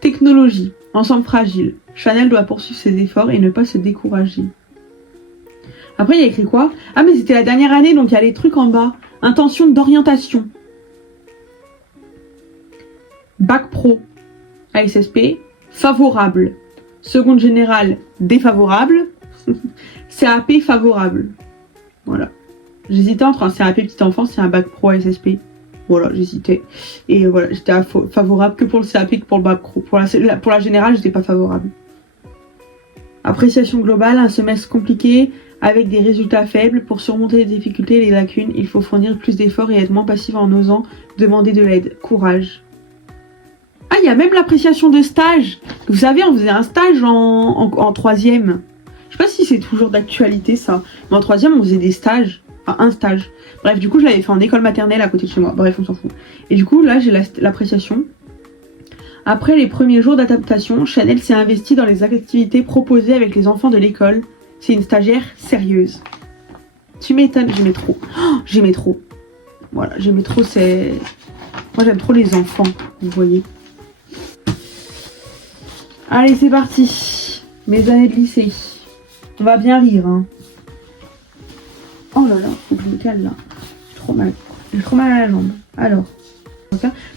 Technologie, ensemble fragile. Chanel doit poursuivre ses efforts et ne pas se décourager. Après, il y a écrit quoi? Ah, mais c'était la dernière année, donc il y a les trucs en bas. Intention d'orientation. Bac pro. ASSP, favorable. Seconde générale, défavorable. CAP, favorable. Voilà. J'hésitais entre un CAP petite enfance et un bac pro ASSP. Voilà, j'hésitais. Et voilà, j'étais favorable que pour le CAP que pour le bac pro. Pour la générale, j'étais pas favorable. Appréciation globale, un semestre compliqué avec des résultats faibles. Pour surmonter les difficultés et les lacunes, il faut fournir plus d'efforts et être moins passif en osant demander de l'aide. Courage. Ah, il y a même l'appréciation de stage. Vous savez, on faisait un stage en troisième. Je sais pas si c'est toujours d'actualité ça. Mais en troisième, on faisait des stages. Enfin, un stage. Bref, du coup, je l'avais fait en école maternelle à côté de chez moi. Bref, on s'en fout. Et du coup, là, j'ai l'appréciation. Après les premiers jours d'adaptation, Chanel s'est investie dans les activités proposées avec les enfants de l'école. C'est une stagiaire sérieuse. Tu m'étonnes, j'aimais trop. Oh, j'aimais trop. Voilà, j'aimais trop, c'est... Moi, j'aime trop les enfants, vous voyez. Allez, c'est parti. Mes années de lycée. On va bien rire, hein. Oh là là, faut que je me cale là. J'ai trop mal. J'ai trop mal à la jambe. Alors.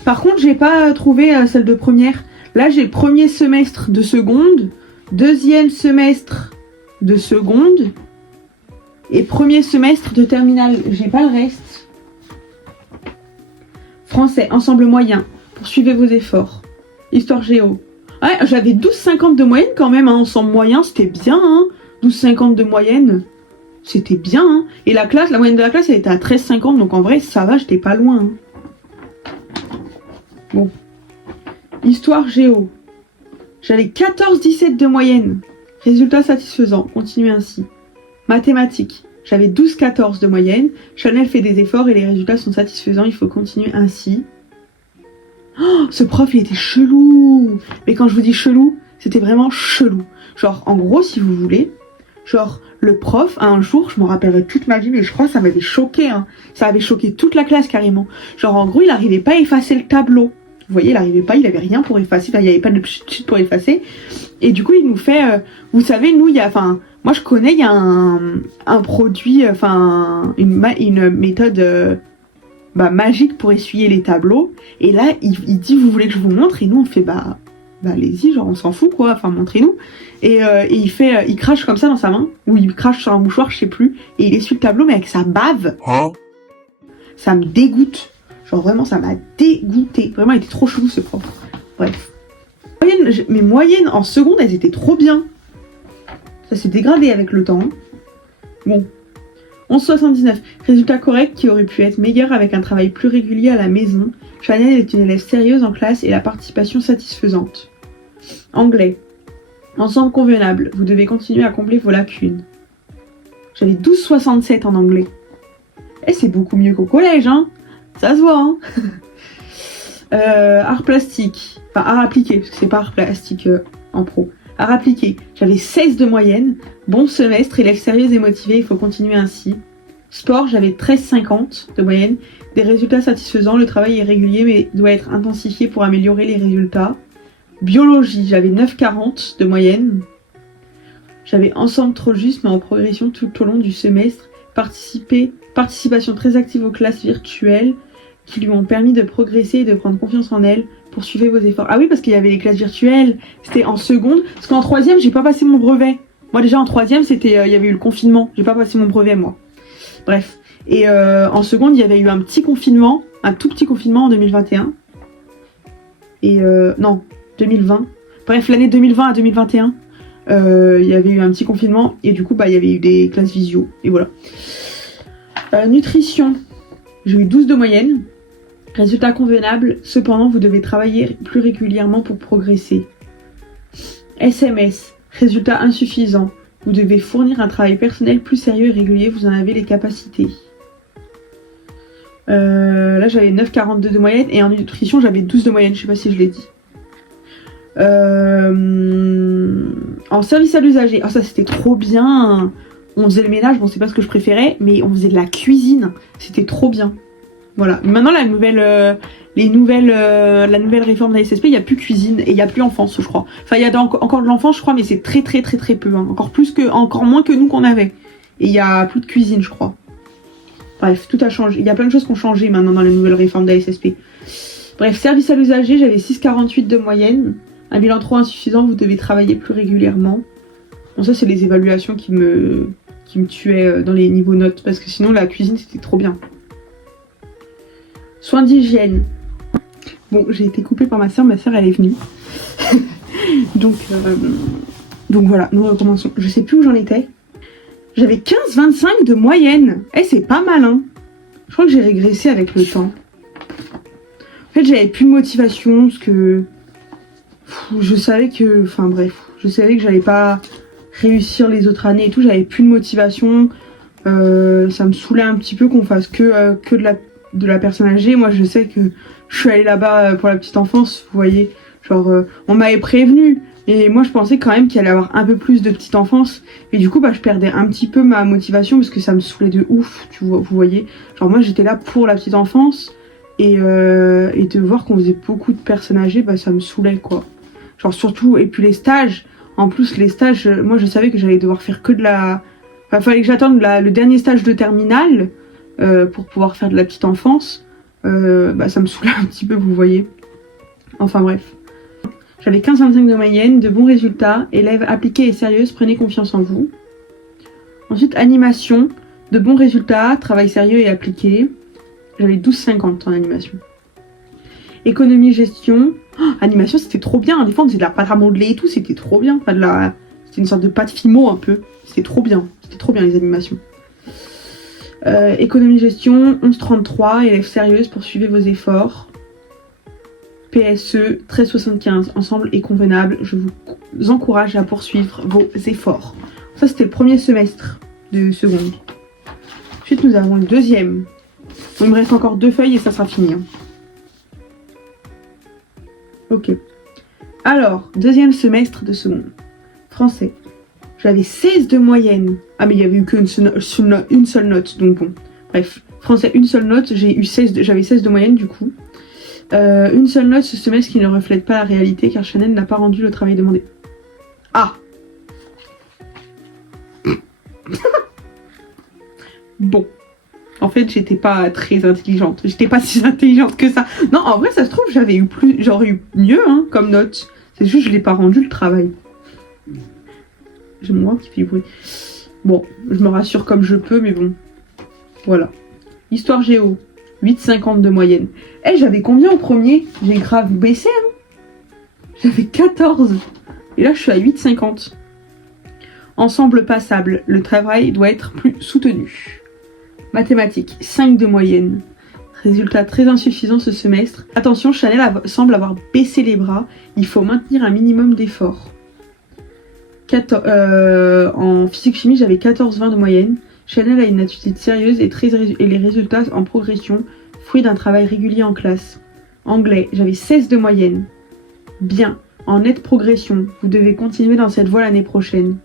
Par contre, j'ai pas trouvé celle de première. Là, j'ai premier semestre de seconde, deuxième semestre de seconde et premier semestre de terminale. J'ai pas le reste. Français, ensemble moyen. Poursuivez vos efforts. Histoire géo. Ouais, j'avais 12,50 de moyenne quand même, hein, ensemble moyen, c'était bien, hein. 12,50 de moyenne, c'était bien, hein. Et la moyenne de la classe, elle était à 13,50, donc en vrai, ça va, j'étais pas loin, hein. Bon. Histoire géo. J'avais 14,17 de moyenne. Résultat satisfaisant, continuez ainsi. Mathématiques. J'avais 12,14 de moyenne. Chanel fait des efforts et les résultats sont satisfaisants, il faut continuer ainsi. Oh, ce prof, il était chelou. Mais quand je vous dis chelou, C'était vraiment chelou. Genre, en gros, si vous voulez, genre, le prof, un jour, je m'en rappellerai toute ma vie, mais je crois que ça m'avait choqué, hein. Ça avait choqué toute la classe carrément. Genre, en gros, il n'arrivait pas à effacer le tableau. Vous voyez, il n'arrivait pas, il avait rien pour effacer, enfin, il n'y avait pas de chute pour effacer. Et du coup, il nous fait, vous savez, nous, il y a, enfin, moi je connais, il y a un produit, enfin, une méthode magique pour essuyer les tableaux. Et là, il dit, vous voulez que je vous montre? Et nous, on fait, allez-y, genre, on s'en fout, quoi, enfin, montrez-nous. Et il crache comme ça dans sa main, ou il crache sur un mouchoir, je sais plus, et il essuie le tableau, mais avec sa bave. Hein? Ça me dégoûte. Genre, vraiment, ça m'a dégoûté. Vraiment, il était trop chelou, ce prof. Bref. Mes moyennes en seconde, elles étaient trop bien. Ça s'est dégradé avec le temps. Bon. 11,79. Résultat correct qui aurait pu être meilleur avec un travail plus régulier à la maison. Chanel est une élève sérieuse en classe et la participation satisfaisante. Anglais. Ensemble convenable. Vous devez continuer à combler vos lacunes. J'avais 12,67 en anglais. Eh, c'est beaucoup mieux qu'au collège, hein. Ça se voit, hein. Art plastique. Enfin, art appliqué, parce que c'est pas art plastique en pro. Art appliqué. J'avais 16 de moyenne. Bon semestre, élève sérieuse et motivée, il faut continuer ainsi. Sport, j'avais 13,50 de moyenne. Des résultats satisfaisants, le travail est régulier mais doit être intensifié pour améliorer les résultats. Biologie, j'avais 9,40 de moyenne. J'avais ensemble trop juste mais en progression tout au long du semestre. Participation très active aux classes virtuelles qui lui ont permis de progresser et de prendre confiance en elle. Poursuivez vos efforts. Ah oui, parce qu'il y avait les classes virtuelles, c'était en seconde. Parce qu'en troisième, j'ai pas passé mon brevet. Moi déjà en troisième, c'était, il y avait eu le confinement. J'ai pas passé mon brevet moi. Bref. Et en seconde, il y avait eu un petit confinement, un tout petit confinement en 2021. Et non, 2020. Bref, l'année 2020 à 2021, il y avait eu un petit confinement et du coup, il y avait eu des classes visio. Et voilà. Nutrition, j'ai eu 12 de moyenne. Résultat convenable, cependant vous devez travailler plus régulièrement pour progresser. SMS, résultat insuffisant. Vous devez fournir un travail personnel plus sérieux et régulier, vous en avez les capacités. Là j'avais 9,42 de moyenne et en nutrition j'avais 12 de moyenne, je sais pas si je l'ai dit. En service à l'usager, ça c'était trop bien. On faisait le ménage, bon c'est pas ce que je préférais, mais on faisait de la cuisine, c'était trop bien. Voilà. Maintenant la nouvelle réforme de la SSP, il n'y a plus cuisine et il n'y a plus enfance, je crois. Enfin, il y a encore de l'enfance, je crois, mais c'est très très très très peu. Hein. Encore moins que nous qu'on avait. Et il n'y a plus de cuisine, je crois. Bref, tout a changé. Il y a plein de choses qui ont changé maintenant dans la nouvelle réforme de la SSP. Bref, service à l'usager, j'avais 6,48 de moyenne. Un bilan trop insuffisant, vous devez travailler plus régulièrement. Bon, ça, c'est les évaluations qui me tuaient dans les niveaux notes. Parce que sinon, la cuisine, c'était trop bien. Soins d'hygiène. Bon, j'ai été coupée par ma soeur elle est venue. donc voilà, nous recommençons. Je sais plus où j'en étais. J'avais 15,25 de moyenne. C'est pas mal, hein. Je crois que j'ai régressé avec le temps. En fait, j'avais plus de motivation parce que je savais que... Enfin bref, je savais que j'allais pas réussir les autres années et tout. J'avais plus de motivation. Ça me saoulait un petit peu qu'on fasse que de la personne âgée. Moi je sais que je suis allée là-bas pour la petite enfance, vous voyez, genre on m'avait prévenu et moi je pensais quand même qu'il allait y avoir un peu plus de petite enfance et du coup je perdais un petit peu ma motivation parce que ça me saoulait de ouf, vous voyez, genre moi j'étais là pour la petite enfance et de voir qu'on faisait beaucoup de personnes âgées, ça me saoulait quoi, genre surtout, et puis les stages, en plus les stages, moi je savais que j'allais devoir faire que de la... Enfin, fallait que j'attende le dernier stage de terminale pour pouvoir faire de la petite enfance. Ça me saoulait un petit peu, vous voyez. Enfin bref. J'avais 15,25 de moyenne, de bons résultats. Élève appliquée et sérieuse, prenez confiance en vous. Ensuite, animation, de bons résultats, travail sérieux et appliqué. J'avais 12,50 en animation. Économie, gestion. Animation, c'était trop bien. Des fois, on faisait de la pâte à modeler et tout, c'était trop bien. Enfin, c'était une sorte de pâte fimo un peu. C'était trop bien les animations. Économie gestion, 11,33, élèves sérieuses, poursuivez vos efforts. PSE, 13,75, ensemble et convenable, je vous encourage à poursuivre vos efforts. Ça c'était le premier semestre de seconde. Ensuite nous avons le deuxième. Bon, il me reste encore 2 feuilles et ça sera fini. Hein. Ok. Alors, deuxième semestre de seconde. Français. J'avais 16 de moyenne. Ah, mais il n'y avait eu qu'une une seule note, donc bon. Bref, français, une seule note. J'avais 16 de moyenne, du coup. Une seule note ce semestre qui ne reflète pas la réalité, car Chanel n'a pas rendu le travail demandé. Ah. Bon. En fait, j'étais pas très intelligente. J'étais pas si intelligente que ça. Non, en vrai, ça se trouve, j'aurais eu mieux, hein, comme note. C'est juste que je l'ai pas rendu le travail. J'ai mon qui fait du bruit. Bon, je me rassure comme je peux, mais bon. Voilà. Histoire géo. 8,50 de moyenne. Eh, j'avais combien au premier? J'ai grave baissé, hein. J'avais 14. Et là, je suis à 8,50. Ensemble passable. Le travail doit être plus soutenu. Mathématiques. 5 de moyenne. Résultat très insuffisant ce semestre. Attention, Chanel semble avoir baissé les bras. Il faut maintenir un minimum d'efforts. En physique-chimie, j'avais 14,20 de moyenne. Chanel a une attitude sérieuse et les résultats en progression, fruit d'un travail régulier en classe. Anglais, j'avais 16 de moyenne. Bien, en nette progression. Vous devez continuer dans cette voie l'année prochaine.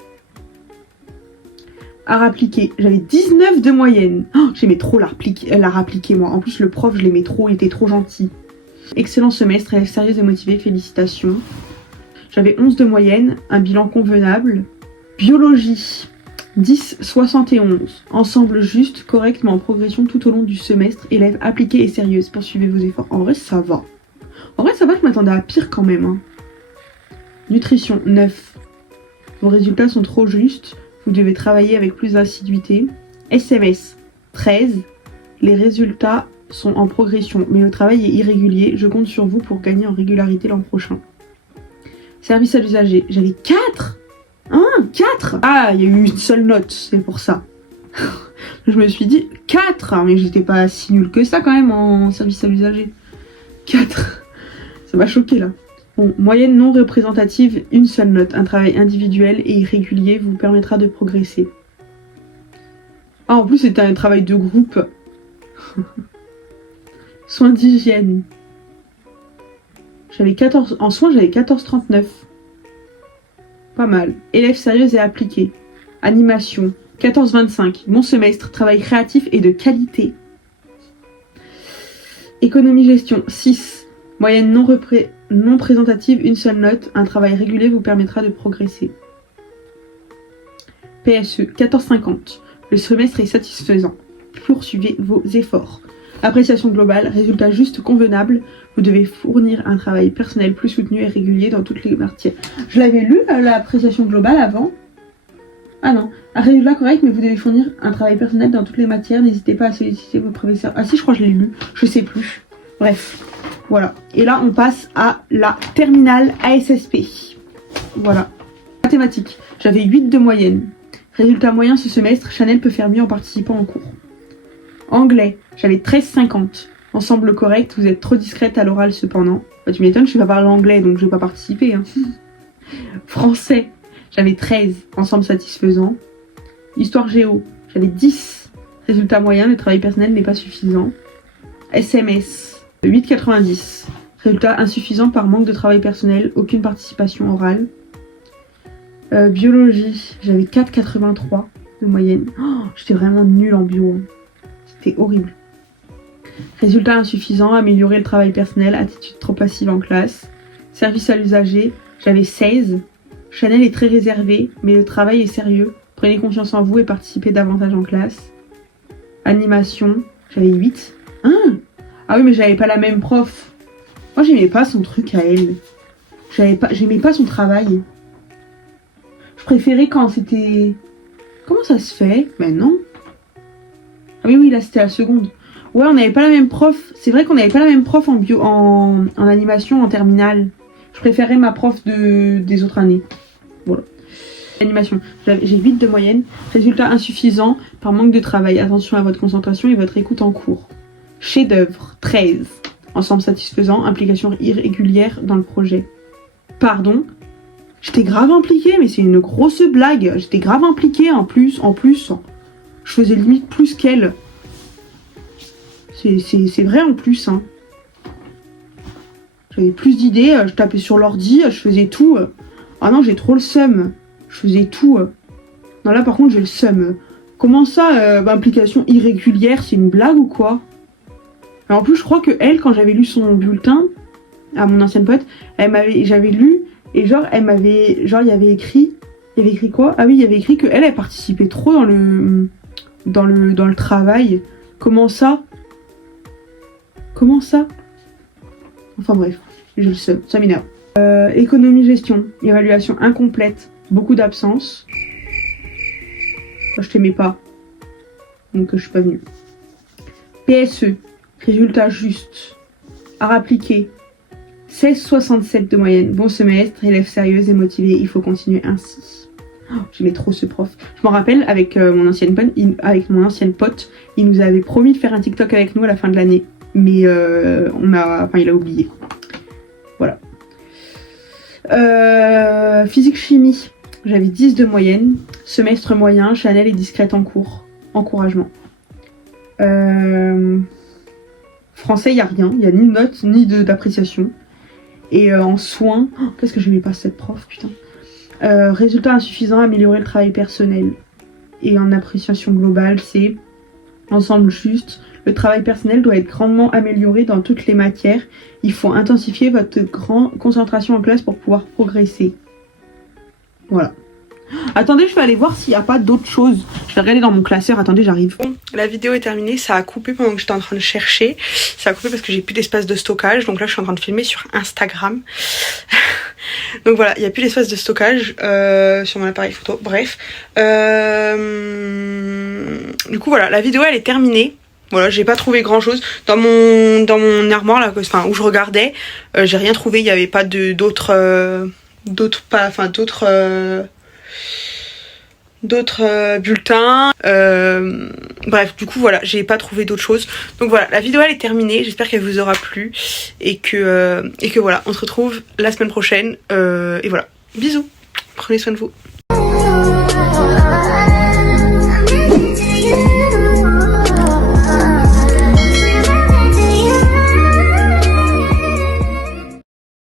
Art appliqué, j'avais 19 de moyenne. Oh, j'aimais trop l'art appliqué, moi. En plus, le prof, je l'aimais trop, il était trop gentil. Excellent semestre, élève sérieuse et motivée, félicitations. J'avais 11 de moyenne, un bilan convenable. Biologie, 10,71. Ensemble juste, correctement en progression tout au long du semestre. Élève appliquée et sérieuse, poursuivez vos efforts. En vrai, ça va. Je m'attendais à pire quand même. Hein. Nutrition, 9. Vos résultats sont trop justes. Vous devez travailler avec plus d'assiduité. SMS, 13. Les résultats sont en progression, mais le travail est irrégulier. Je compte sur vous pour gagner en régularité l'an prochain. Service à l'usager, j'avais 4. 4. Ah, il y a eu une seule note, c'est pour ça. Je me suis dit 4, mais j'étais pas si nulle que ça quand même en service à l'usager. 4. Ça m'a choqué là. Bon, moyenne non représentative, une seule note. Un travail individuel et irrégulier vous permettra de progresser. Ah, en plus, c'était un travail de groupe. Soins d'hygiène. En soins, j'avais 14,39. Pas mal. Élève sérieuse et appliquée. Animation, 14,25. Bon semestre, travail créatif et de qualité. Économie-gestion, 6. Moyenne non présentative, une seule note. Un travail régulier vous permettra de progresser. PSE, 14,50. Le semestre est satisfaisant. Poursuivez vos efforts. Appréciation globale, résultat juste convenable. Vous devez fournir un travail personnel plus soutenu et régulier dans toutes les matières. Je l'avais lu, l'appréciation globale, avant. Ah non, un résultat correct, mais vous devez fournir un travail personnel dans toutes les matières. N'hésitez pas à solliciter vos professeurs. Ah si, je crois que je l'ai lu. Je sais plus. Bref, voilà. Et là, on passe à la terminale ASSP. Voilà. Mathématiques. J'avais 8 de moyenne. Résultat moyen ce semestre, Chanel peut faire mieux en participant en cours. Anglais. J'avais 13,50. Ensemble correct, vous êtes trop discrète à l'oral cependant. Bah, tu m'étonnes, je ne sais pas parler anglais, donc je ne vais pas participer. Hein. Français. J'avais 13. Ensemble satisfaisant. Histoire géo. J'avais 10. Résultat moyen, le travail personnel n'est pas suffisant. SMS. 8,90. Résultat insuffisant par manque de travail personnel, aucune participation orale. Biologie. J'avais 4,83 de moyenne. Oh, j'étais vraiment nulle en bio. C'était horrible. Résultat insuffisant, améliorer le travail personnel, attitude trop passive en classe. Service à l'usager, j'avais 16. Chanel est très réservé, mais le travail est sérieux. Prenez confiance en vous et participez davantage en classe. Animation, j'avais 8. Ah oui, mais j'avais pas la même prof. Moi, j'aimais pas son truc à elle. J'aimais pas son travail. Je préférais quand c'était... Comment ça se fait? Ben non. Ah oui, là, c'était la seconde. Ouais, on n'avait pas la même prof. C'est vrai qu'on n'avait pas la même prof en animation en terminale. Je préférais ma prof des autres années. Voilà. Animation. J'ai 8 de moyenne. Résultat insuffisant par manque de travail. Attention à votre concentration et votre écoute en cours. Chef-d'œuvre. 13. Ensemble satisfaisant. Implication irrégulière dans le projet. Pardon. J'étais grave impliquée, mais c'est une grosse blague. J'étais grave impliquée en plus. Je faisais limite plus qu'elle. C'est vrai en plus. Hein. J'avais plus d'idées, je tapais sur l'ordi, je faisais tout. Ah non, j'ai trop le seum. Je faisais tout. Non, là par contre, j'ai le seum. Comment ça, implication irrégulière, c'est une blague ou quoi? Alors, en plus, je crois que elle, quand j'avais lu son bulletin, à mon ancienne pote, j'avais lu, et genre, il y avait écrit quoi? Ah oui, il y avait écrit que elle participait trop dans le travail. Comment ça? Enfin bref, j'ai le seum, ça m'énerve. Économie-gestion, évaluation incomplète, beaucoup d'absence. Je t'aimais pas, donc je suis pas venue. PSE, résultat juste, art appliqué, 16,67 de moyenne, bon semestre, élève sérieuse et motivée, il faut continuer ainsi. Oh, j'aimais trop ce prof. Je m'en rappelle, avec mon ancienne pote, il nous avait promis de faire un TikTok avec nous à la fin de l'année. Mais il a oublié. Voilà. Physique-chimie, j'avais 10 de moyenne. Semestre moyen, Chanel est discrète en cours. Encouragement. Français, il n'y a rien. Il n'y a ni de notes, ni d'appréciation. Et en soins, qu'est-ce que j'aimais pas cette prof, putain. Résultat insuffisant, améliorer le travail personnel. Et en appréciation globale, c'est ensemble juste. Le travail personnel doit être grandement amélioré dans toutes les matières. Il faut intensifier votre concentration en classe pour pouvoir progresser. Voilà. Attendez, je vais aller voir s'il n'y a pas d'autres choses. Je vais regarder dans mon classeur. Attendez, j'arrive. Bon, la vidéo est terminée. Ça a coupé pendant que j'étais en train de chercher. Ça a coupé parce que j'ai plus d'espace de stockage. Donc là, je suis en train de filmer sur Instagram. Donc voilà, il n'y a plus d'espace de stockage sur mon appareil photo. Bref. Du coup, voilà, la vidéo, elle est terminée. Voilà, j'ai pas trouvé grand chose dans mon armoire là, enfin où je regardais, j'ai rien trouvé, il n'y avait pas d'autres bulletins. Bref, du coup voilà, j'ai pas trouvé d'autres choses. Donc voilà, la vidéo elle est terminée, j'espère qu'elle vous aura plu et que voilà, on se retrouve la semaine prochaine et voilà, bisous, prenez soin de vous.